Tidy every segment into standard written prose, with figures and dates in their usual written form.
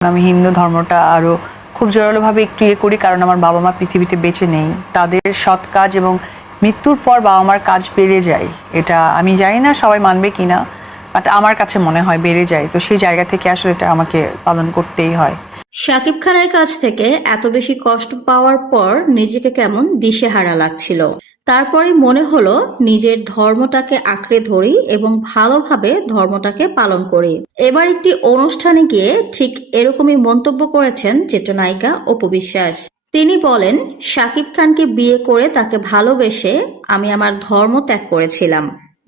আমি হিন্দু ধর্মটা আরো খুব জোরালোভাবে একটু করি, কারণ আমার বাবা মা পৃথিবীতে বেঁচে নেই। তাদের সৎ কাজ এবং মৃত্যুর পর বাবা মার কাজ বেড়ে যায়। এটা আমি জানি না সবাই মানবে কিনা, বাট আমার কাছে মনে হয় বেড়ে যায়। তো সেই জায়গা থেকে আসলে এটা আমাকে পালন করতেই হয়। শাকিব খানের কাছ থেকে এত বেশি কষ্ট পাওয়ার পর নিজেকে কেমন দিশেহারা লাগছিল। তারপরে মনে হলো নিজের ধর্মটাকে আঁকড়ে ধরি এবং ভালোভাবে ধর্মটাকে পালন করি। এবার একটি অনুষ্ঠানে গিয়ে ঠিক এরকমই মন্তব্য করেছেন চিত্রনায়িকা অপু বিশ্বাস। তিনি বলেন, শাকিব খানকে বিয়ে করে তাকে ভালোবেসে আমি আমার ধর্ম ত্যাগ করেছিলাম,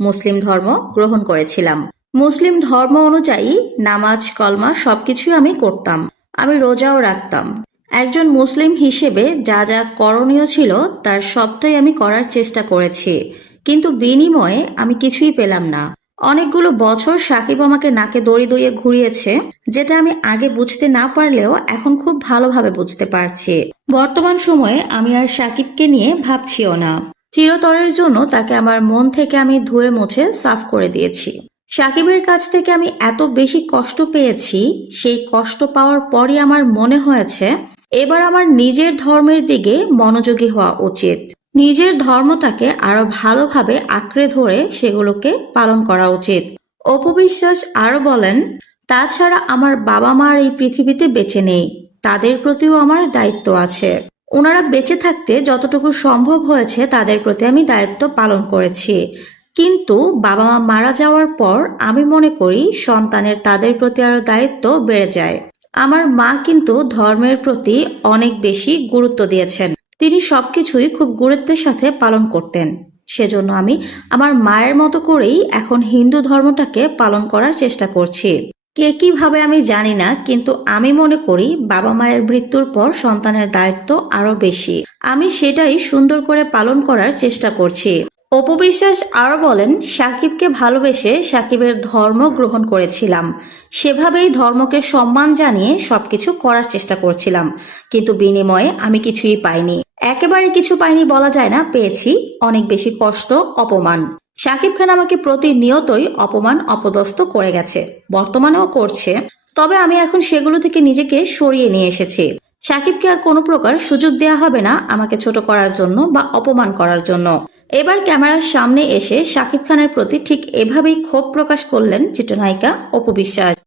মুসলিম ধর্ম গ্রহণ করেছিলাম। মুসলিম ধর্ম অনুযায়ী নামাজ কলমা সবকিছুই আমি করতাম, আমি রোজাও রাখতাম। একজন মুসলিম হিসেবে যা যা করণীয় ছিল তার সবটাই আমি করার চেষ্টা করেছি, কিন্তু বিনিময়ে আমি কিছুই পেলাম না। অনেকগুলো বছর সাকিব আমাকে নাকে দড়ি দিয়ে ঘুরিয়েছে, যেটা আমি আগে বুঝতে না পারলেও এখন খুব ভালোভাবে বুঝতে পারছি। বর্তমান সময়ে আমি আর সাকিবকে নিয়ে ভাবছিও না। চিরতরের জন্য তাকে আমার মন থেকে আমি ধুয়ে মুছে সাফ করে দিয়েছি। সাকিবের কাছ থেকে আমি এত বেশি কষ্ট পেয়েছি, সেই কষ্ট পাওয়ার পরই আমার মনে হয়েছে এবার আমার নিজের ধর্মের দিকে মনোযোগী হওয়া উচিত। নিজের ধর্মটাকে আরো ভালোভাবে আঁকড়ে ধরে সেগুলোকে পালন করা উচিত। অপু বিশ্বাস আরো বলেন, তাছাড়া আমার বাবা মার এই পৃথিবীতে বেঁচে নেই, তাদের প্রতিও আমার দায়িত্ব আছে। ওনারা বেঁচে থাকতে যতটুকু সম্ভব হয়েছে তাদের প্রতি আমি দায়িত্ব পালন করেছি, কিন্তু বাবা মা মারা যাওয়ার পর আমি মনে করি সন্তানের তাদের প্রতি আরো দায়িত্ব বেড়ে যায়। আমার মা কিন্তু ধর্মের প্রতি অনেক বেশি গুরুত্ব দিয়েছেন, তিনি সবকিছুই খুব গুরুত্বের সাথে পালন করতেন। সেজন্য আমি আমার মায়ের মতো করেই এখন হিন্দু ধর্মটাকে পালন করার চেষ্টা করছি। কে কিভাবে আমি জানি না, কিন্তু আমি মনে করি বাবা মায়ের মৃত্যুর পর সন্তানের দায়িত্ব আরো বেশি। আমি সেটাই সুন্দর করে পালন করার চেষ্টা করছি। অপু বিশ্বাস আরো বলেন, সাকিবকে ভালোবেসে সাকিবের ধর্ম গ্রহণ করেছিলাম, সেভাবেই ধর্মকে সম্মান জানিয়ে সবকিছু করার চেষ্টা করছিলাম, কিন্তু বিনিময়ে আমি কিছুই পাইনি। একেবারে কিছু পাইনি বলা যায় না, পেয়েছি অনেক বেশি কষ্ট, অপমান। সাকিব খান আমাকে প্রতিনিয়তই অপমান অপদস্থ করে গেছে, বর্তমানেও করছে, তবে আমি এখন সেগুলো থেকে নিজেকে সরিয়ে নিয়ে এসেছি। সাকিবকে আর কোনো প্রকার সুযোগ দেয়া হবে না আমাকে ছোট করার জন্য বা অপমান করার জন্য। এবার ক্যামেরার সামনে এসে সাকিব খানের প্রতি ঠিক এভাবেই ক্ষোভ প্রকাশ করলেন চিত্রনায়িকা অপু বিশ্বাস।